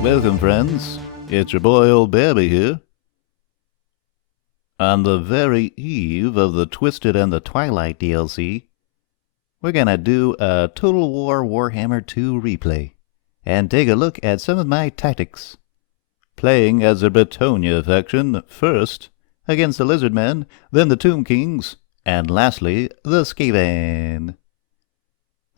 Welcome, friends. It's your boy Old Bearby here. On the very eve of the Twisted and the Twilight DLC, we're gonna do a Total War Warhammer 2 replay and take a look at some of my tactics. Playing as the Bretonnia faction first against the Lizardmen, then the Tomb Kings, and lastly the Skaven.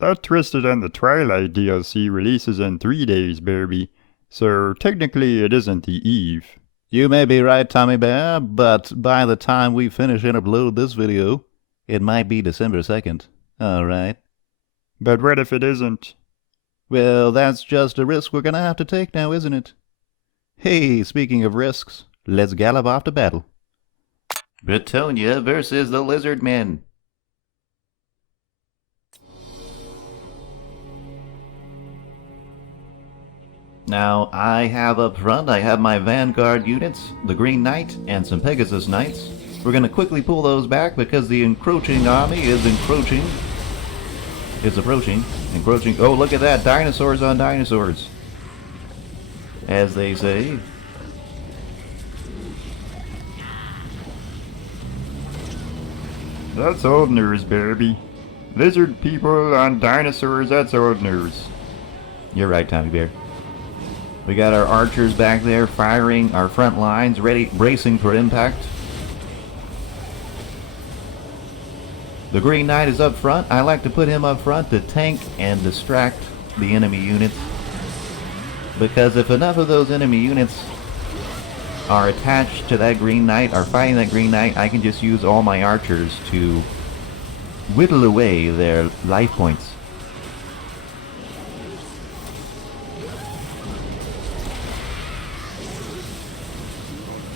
That Twisted and the Twilight DLC releases in 3 days, Bearby, so technically it isn't the eve. You may be right, Tommy Bear, but by the time we finish and upload this video, it might be December 2nd. Alright. But what if it isn't? Well, that's just a risk we're gonna have to take now, isn't it? Hey, speaking of risks, let's gallop off to battle. Bretonnia versus the Lizardmen. Now, I have up front, I have my Vanguard units, the Green Knight, and some Pegasus Knights. We're gonna quickly pull those back because the encroaching army is encroaching. It's approaching. Encroaching. Oh, look at that! Dinosaurs on dinosaurs! As they say. That's old news, Bearby. Lizard people on dinosaurs, that's old news. You're right, Tommy Bear. We got our archers back there firing our front lines, ready, bracing for impact. The Green Knight is up front. I like to put him up front to tank and distract the enemy units. Because if enough of those enemy units are attached to that Green Knight, are fighting that Green Knight, I can just use all my archers to whittle away their life points.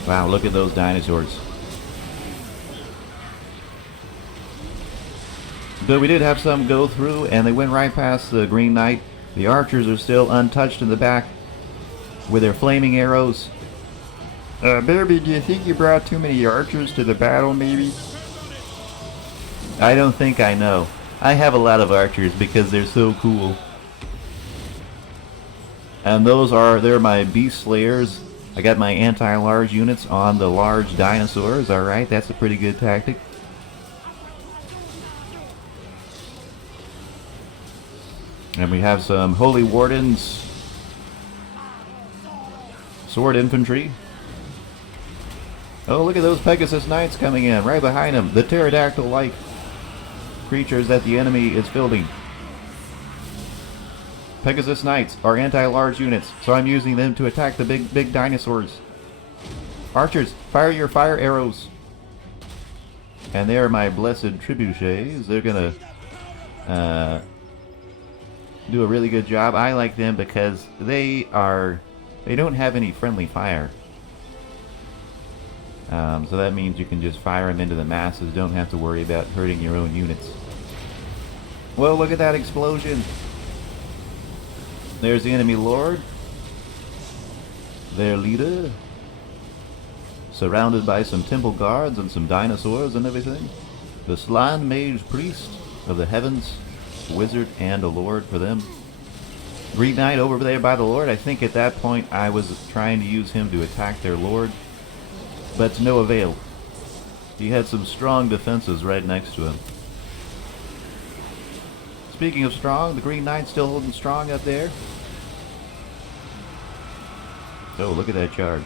Wow, look at those dinosaurs. But we did have some go through, and they went right past the Green Knight. The archers are still untouched in the back with their flaming arrows. Bearby, do you think you brought too many archers to the battle, maybe? I don't think I know. I have a lot of archers because they're so cool. And they're my beast slayers. I got my anti-large units on the large dinosaurs. Alright, that's a pretty good tactic. And we have some Holy Wardens, Sword Infantry. Oh, look at those Pegasus Knights coming in, right behind them. The pterodactyl-like creatures that the enemy is fielding. Pegasus Knights are anti-large units, so I'm using them to attack the big dinosaurs. Archers, fire your fire arrows. And they are my blessed trebuchets. They're gonna do a really good job. I like them because they don't have any friendly fire. So that means you can just fire them into the masses. Don't have to worry about hurting your own units. Well, look at that explosion. There's the enemy lord. Their leader. Surrounded by some temple guards and some dinosaurs and everything. The Slan Mage Priest of the heavens. Wizard and a lord for them. Green Knight over there by the lord. I think at that point I was trying to use him to attack their lord. But to no avail. He had some strong defenses right next to him. Speaking of strong, the Green Knight's still holding strong up there. Oh, look at that charge.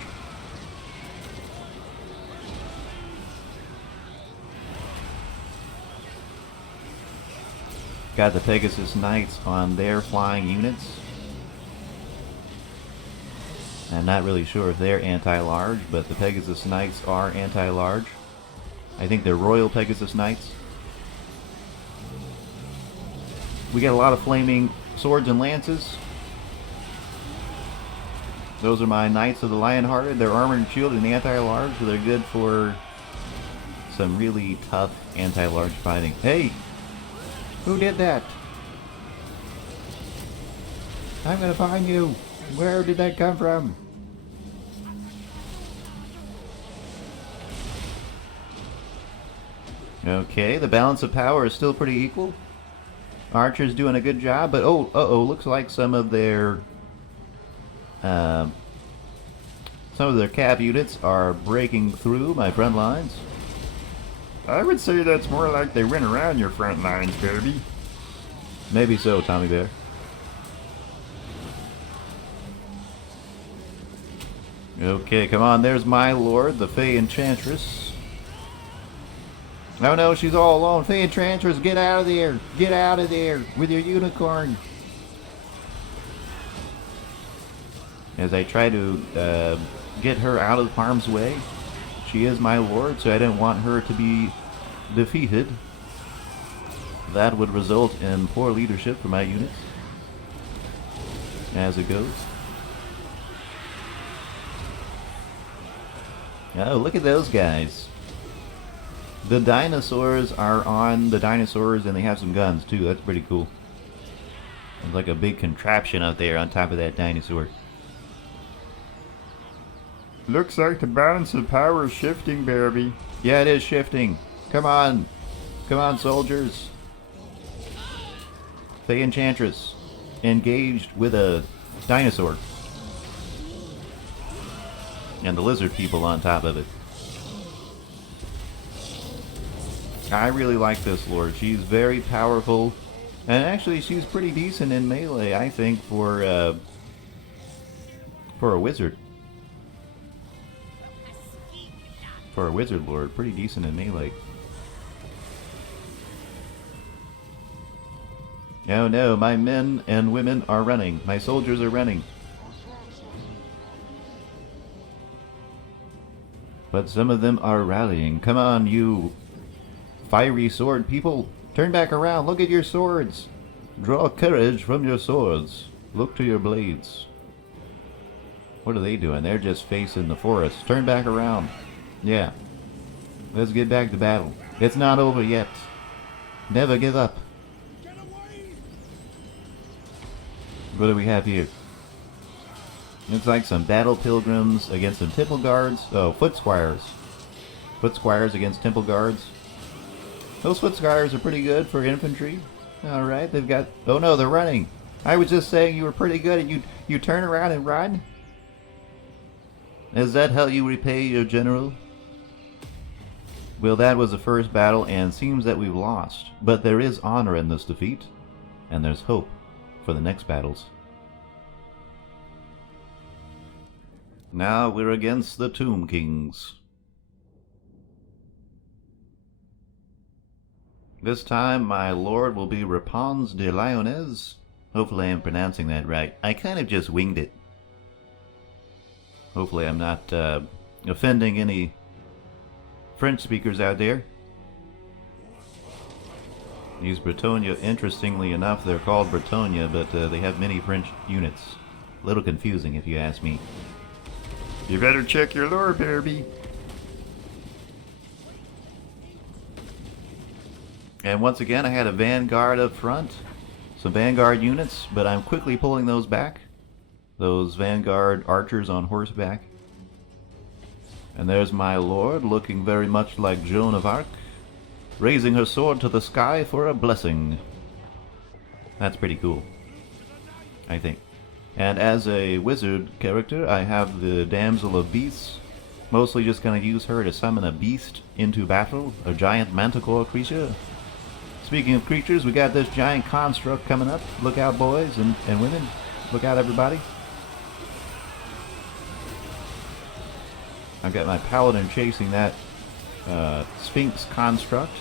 Got the Pegasus Knights on their flying units. I'm not really sure if they're anti-large, but the Pegasus Knights are anti-large. I think they're Royal Pegasus Knights. We got a lot of flaming swords and lances. Those are my Knights of the Lionhearted. They're armored and shielded and anti-large, so they're good for some really tough anti-large fighting. Hey! Who did that? I'm gonna find you! Where did that come from? Okay, the balance of power is still pretty equal. Archer's doing a good job, but oh, looks like some of their Some of their cav units are breaking through my front lines. I would say that's more like they went around your front lines, Bearby. Maybe so, Tommy Bear. Okay, come on, there's my lord, the Fey Enchantress. Oh no, she's all alone. Fey Enchantress, get out of there! Get out of there with your unicorn! As I try to get her out of harm's way. She is my lord, so I didn't want her to be defeated. That would result in poor leadership for my units. As it goes. Oh, look at those guys. The dinosaurs are on the dinosaurs, and they have some guns too. That's pretty cool. There's like a big contraption out there on top of that dinosaur. Looks like the balance of power is shifting, Bearby. Yeah, it is shifting. Come on. Come on, soldiers. Fey Enchantress engaged with a dinosaur. And the lizard people on top of it. I really like this lord. She's very powerful. And actually, she's pretty decent in melee, I think, for a wizard. For a wizard lord, pretty decent in melee. Oh no, my men and women are running. My soldiers are running. But some of them are rallying. Come on, you fiery sword people. Turn back around. Look at your swords. Draw courage from your swords. Look to your blades. What are they doing? They're just facing the forest. Turn back around. Yeah. Let's get back to battle. It's not over yet. Never give up. What do we have here? Looks like some battle pilgrims against some temple guards. Oh, foot squires. Foot squires against temple guards. Those foot squires are pretty good for infantry. Alright, they've got... Oh no, they're running. I was just saying you were pretty good and you turn around and run? Is that how you repay your general? Well, that was the first battle, and seems that we've lost. But there is honor in this defeat, and there's hope for the next battles. Now we're against the Tomb Kings. This time my lord will be Rapons de Lyonnaise. Hopefully I'm pronouncing that right. I kind of just winged it. Hopefully I'm not offending any French speakers out there. These Bretonnia, interestingly enough, they're called Bretonnia, but they have many French units. A little confusing if you ask me. You better check your lore, Bearby. And once again, I had a vanguard up front. Some vanguard units, but I'm quickly pulling those back. Those vanguard archers on horseback. And there's my lord, looking very much like Joan of Arc, raising her sword to the sky for a blessing. That's pretty cool, I think. And as a wizard character, I have the Damsel of Beasts. Mostly just going to use her to summon a beast into battle, a giant manticore creature. Speaking of creatures, we got this giant construct coming up. Look out, boys and women. Look out, everybody. I've got my paladin chasing that Sphinx construct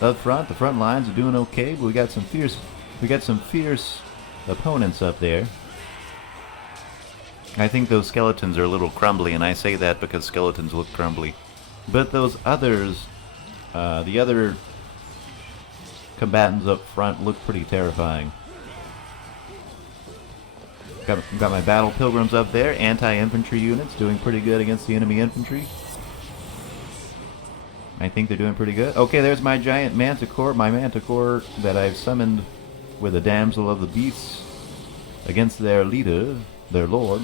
up front. The front lines are doing okay, but we got some fierce opponents up there. I think those skeletons are a little crumbly, and I say that because skeletons look crumbly. But those others, the other combatants up front look pretty terrifying. Got my battle pilgrims up there, anti-infantry units doing pretty good against the enemy infantry. I think they're doing pretty good. Okay, there's my giant manticore, that I've summoned with a Damsel of the Beasts against their leader, their lord.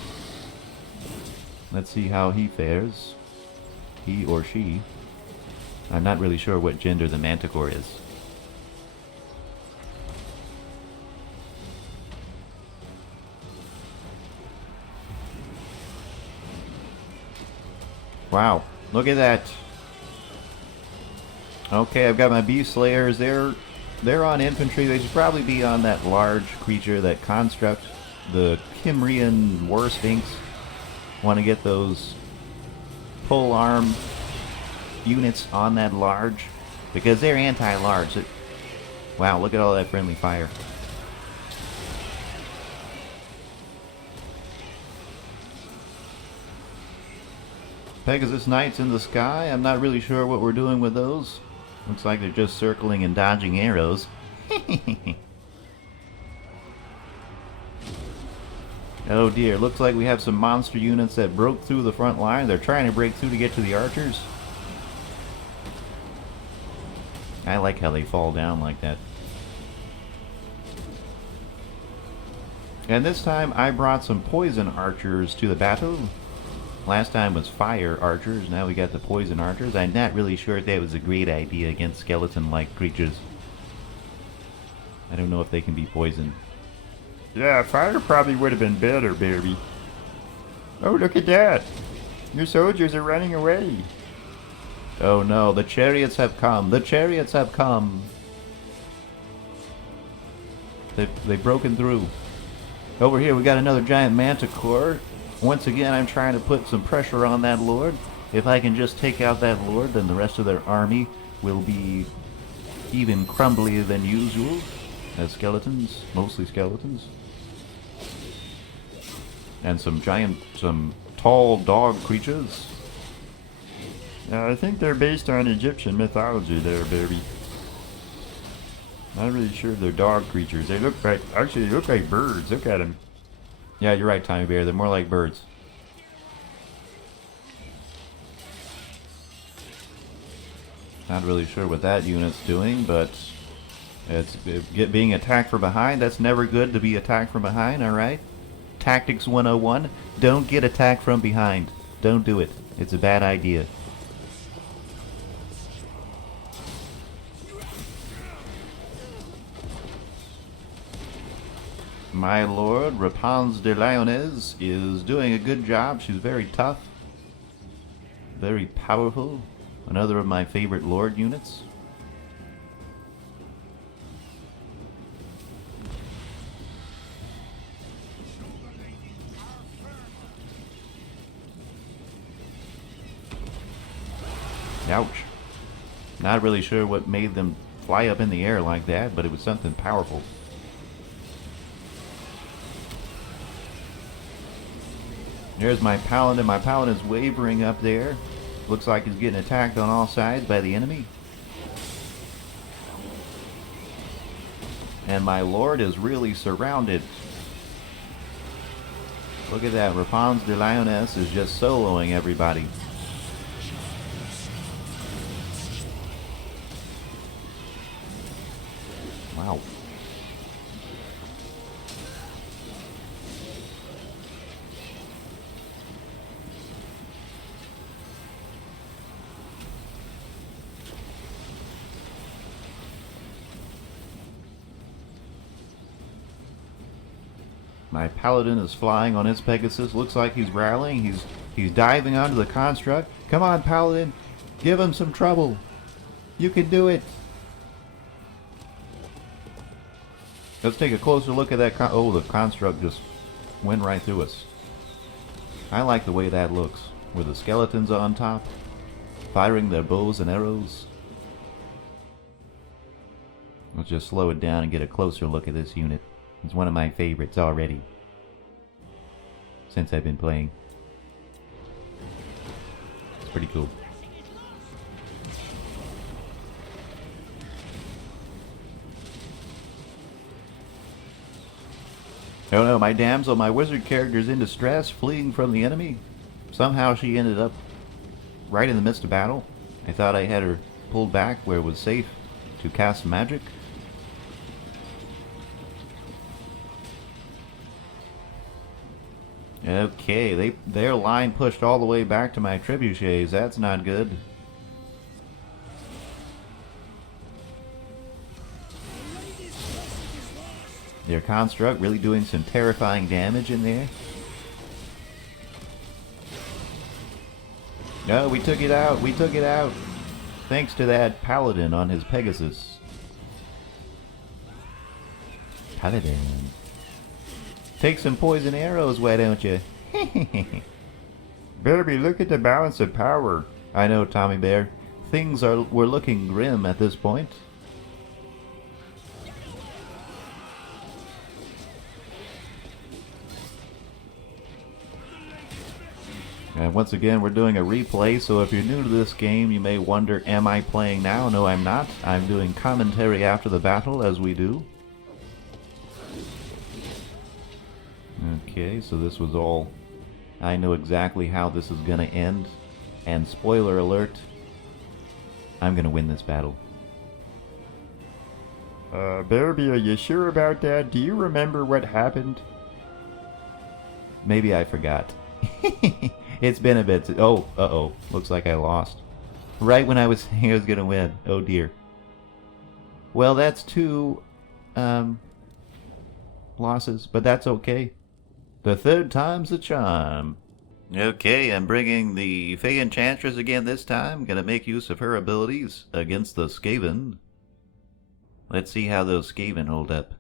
Let's see how he fares. He or she. I'm not really sure what gender the manticore is. Wow, look at that. Okay, I've got my beast slayers. They're on infantry. They should probably be on that large creature, that construct, the Kimrian war stinks. Want to get those pole arm units on that large because they're anti-large. Wow, look at all that friendly fire. Pegasus Knights in the sky. I'm not really sure what we're doing with those. Looks like they're just circling and dodging arrows. Oh dear, looks like we have some monster units that broke through the front line. They're trying to break through to get to the archers. I like how they fall down like that. And this time I brought some poison archers to the battle. Last time was fire archers, now we got the poison archers. I'm not really sure if that was a great idea against skeleton-like creatures. I don't know if they can be poisoned. Yeah, fire probably would have been better, Bearby. Oh, look at that! Your soldiers are running away. Oh no, the chariots have come! The chariots have come! They've broken through. Over here we got another giant manticore. Once again, I'm trying to put some pressure on that lord. If I can just take out that lord, then the rest of their army will be even crumblier than usual. As skeletons, mostly skeletons. And some tall dog creatures. I think they're based on Egyptian mythology there, Bearby. Not really sure they're dog creatures. They look like, actually they look like birds. Look at them. Yeah, you're right, Tommy Bear. They're more like birds. Not really sure what that unit's doing, but it's being attacked from behind. That's never good to be attacked from behind, alright? Tactics 101. Don't get attacked from behind. Don't do it. It's a bad idea. My lord, Rapans de Lyonnaise, is doing a good job. She's very tough, very powerful. Another of my favorite lord units. Ouch. Not really sure what made them fly up in the air like that, but it was something powerful. There's my paladin. My paladin's wavering up there. Looks like he's getting attacked on all sides by the enemy. And my lord is really surrounded. Look at that. Rapans de Lyonnaise is just soloing everybody. Wow. My paladin is flying on his Pegasus. Looks like he's rallying. He's diving onto the construct. Come on, paladin. Give him some trouble. You can do it. Let's take a closer look at that. Oh, the construct just went right through us. I like the way that looks. With the skeletons on top, firing their bows and arrows. Let's just slow it down and get a closer look at this unit. It's one of my favorites already. Since I've been playing. It's pretty cool. Oh no, my damsel, my wizard character's in distress, fleeing from the enemy. Somehow she ended up right in the midst of battle. I thought I had her pulled back where it was safe to cast magic. Okay, their line pushed all the way back to my trebuchets. That's not good. Their construct really doing some terrifying damage in there. No, we took it out. We took it out. Thanks to that paladin on his Pegasus. Paladin. Take some poison arrows, why don't you? Bearby, look at the balance of power. I know, Tommy Bear. Things were looking grim at this point. And once again, we're doing a replay, so if you're new to this game, you may wonder, am I playing now? No, I'm not. I'm doing commentary after the battle, as we do. Okay, so this was all... I know exactly how this is going to end. And spoiler alert, I'm going to win this battle. Bearby, are you sure about that? Do you remember what happened? Maybe I forgot. It's been a bit... Oh, uh-oh. Looks like I lost. Right when I was saying I was going to win. Oh, dear. Well, that's 2 losses, but that's okay. The third time's the charm. Okay, I'm bringing the Fey Enchantress again this time. Gonna make use of her abilities against the Skaven. Let's see how those Skaven hold up.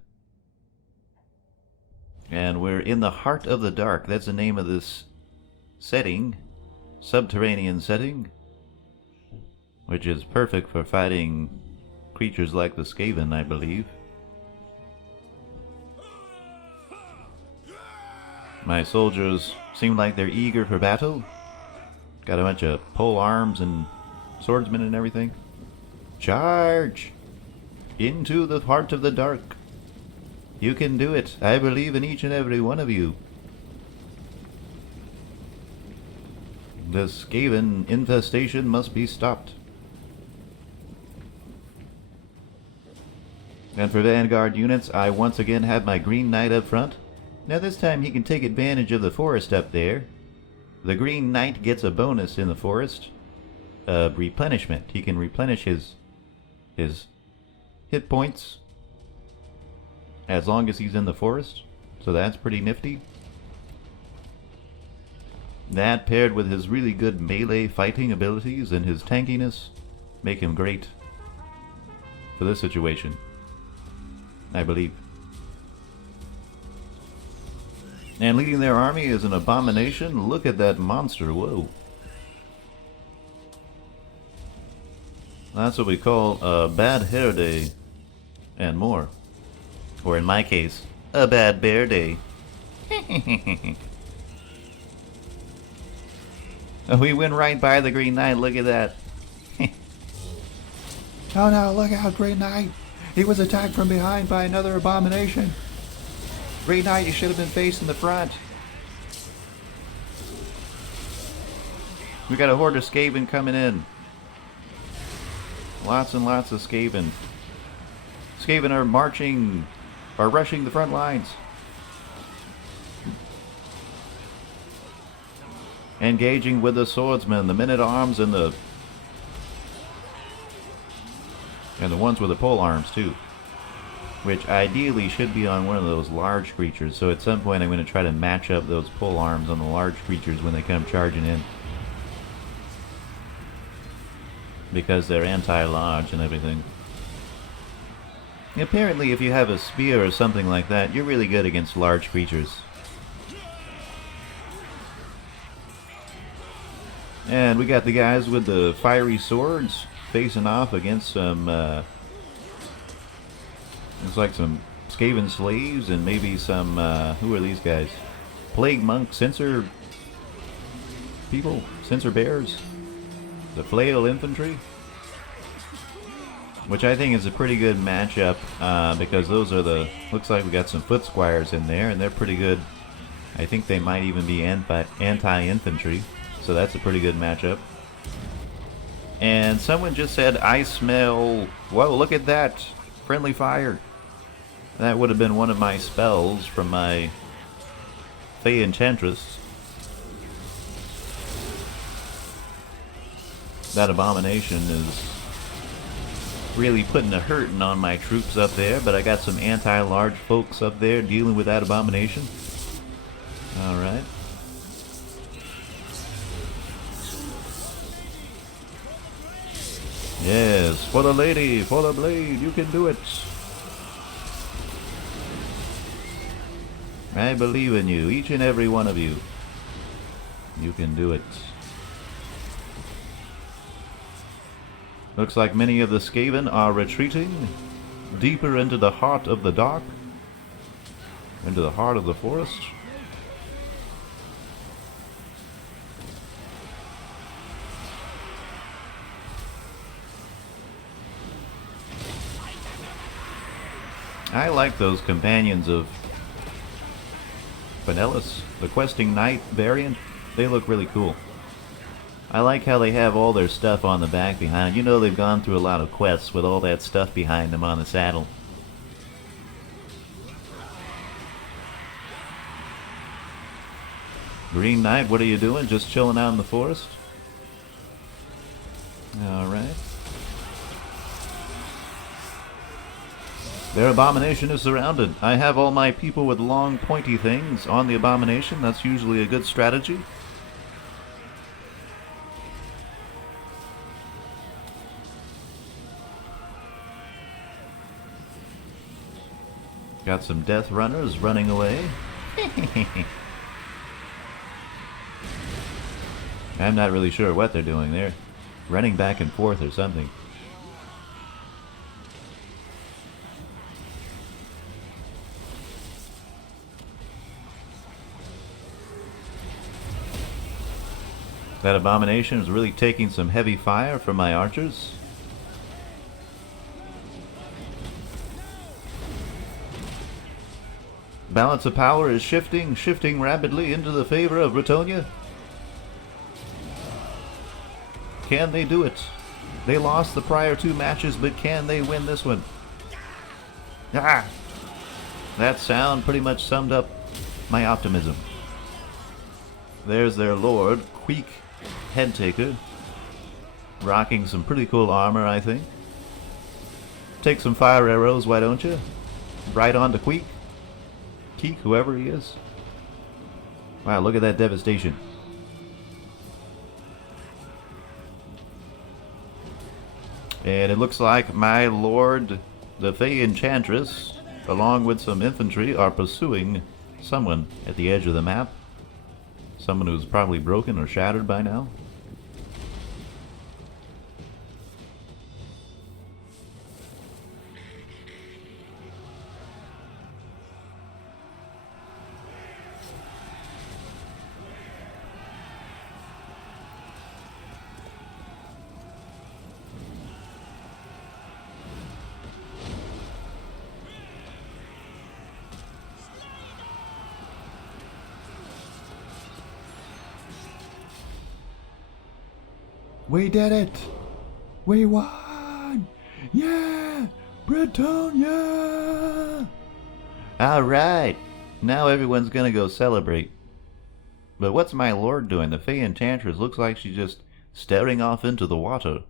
And we're in the heart of the dark. That's the name of this setting. Subterranean setting. Which is perfect for fighting creatures like the Skaven, I believe. My soldiers seem like they're eager for battle. Got a bunch of pole arms and swordsmen and everything. Charge! Into the heart of the dark. You can do it. I believe in each and every one of you. The Skaven infestation must be stopped. And for Vanguard units, I once again have my Green Knight up front. Now this time he can take advantage of the forest up there. The Green Knight gets a bonus in the forest. Replenishment. He can replenish his hit points as long as he's in the forest. So that's pretty nifty. That paired with his really good melee fighting abilities and his tankiness make him great for this situation, I believe. And leading their army is an abomination. Look at that monster. Whoa. That's what we call a bad hair day. And more. Or in my case, a bad bear day. We went right by the Green Knight. Look at that. Oh no, look out, Green Knight. He was attacked from behind by another abomination. Green Knight, you should have been facing the front. We got a horde of Skaven coming in. Lots and lots of Skaven. Skaven are rushing the front lines. Engaging with the swordsmen, the men-at-arms, and the ones with the pole arms too. Which ideally should be on one of those large creatures. So at some point I'm going to try to match up those pole arms on the large creatures when they come charging in. Because they're anti-large and everything. Apparently if you have a spear or something like that, you're really good against large creatures. And we got the guys with the fiery swords facing off against some... looks like some Skaven slaves and maybe some, who are these guys? Plague monk, censor people? Censor bears? The flail infantry? Which I think is a pretty good matchup, because those are the... Looks like we got some foot squires in there, and they're pretty good. I think they might even be anti-infantry, so that's a pretty good matchup. And someone just said, I smell... Whoa, look at that! Friendly fire! That would have been one of my spells from my Fey Enchantress. That abomination is really putting a hurting on my troops up there, but I got some anti-large folks up there dealing with that abomination. Alright. Yes, for the lady, for the blade, you can do it. I believe in you, each and every one of you. You can do it. Looks like many of the Skaven are retreating deeper into the heart of the dark, into the heart of the forest. I like those companions of Vanellis, the questing knight variant. They look really cool. I like how they have all their stuff on the back behind. You know they've gone through a lot of quests with all that stuff behind them on the saddle. Green Knight, what are you doing? Just chilling out in the forest? Alright. Their abomination is surrounded. I have all my people with long pointy things on the abomination. That's usually a good strategy. Got some death runners running away. I'm not really sure what they're doing. They're running back and forth or something. That abomination is really taking some heavy fire from my archers. Balance of power is shifting rapidly into the favor of Bretonnia. Can they do it? They lost the prior two matches, but can they win this one? Ah! That sound pretty much summed up my optimism. There's their lord, Queek Headtaker, rocking some pretty cool armor, I think. Take some fire arrows, why don't you? Right on to Queek. Keek, whoever he is. Wow, look at that devastation. And it looks like my lord, the Fey Enchantress, along with some infantry, are pursuing someone at the edge of the map. Someone who's probably broken or shattered by now. We did it! We won! Yeah! Bretonnia! Alright! Now everyone's gonna go celebrate. But what's my lord doing? The Fey Enchantress looks like she's just staring off into the water.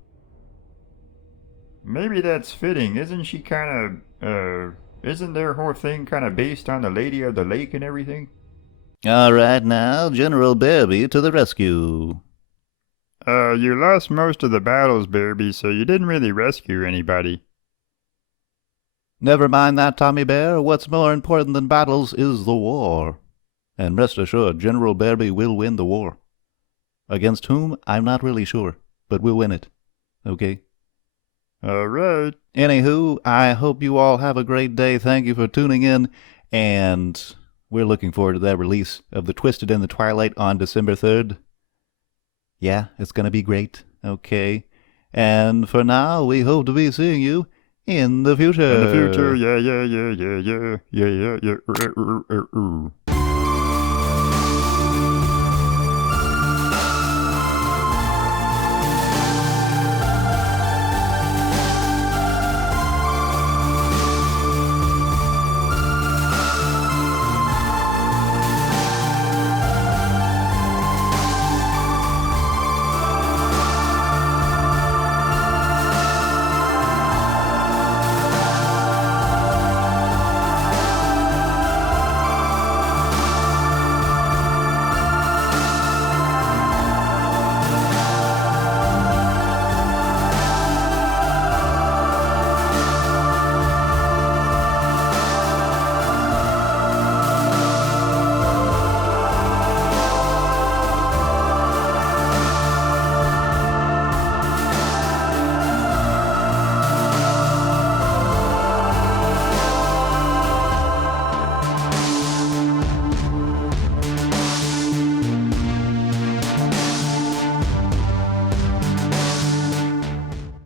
Maybe that's fitting. Isn't she kind of, isn't their whole thing kind of based on the Lady of the Lake and everything? Alright now, General Bearby to the rescue. You lost most of the battles, Bearby, so you didn't really rescue anybody. Never mind that, Tommy Bear. What's more important than battles is the war. And rest assured, General Bearby will win the war. Against whom, I'm not really sure, but we'll win it. Okay? Alright. Anywho, I hope you all have a great day. Thank you for tuning in, and we're looking forward to that release of The Twisted and the Twilight on December 3rd. Yeah, it's gonna be great. Okay. And for now, we hope to be seeing you in the future. In the future, yeah.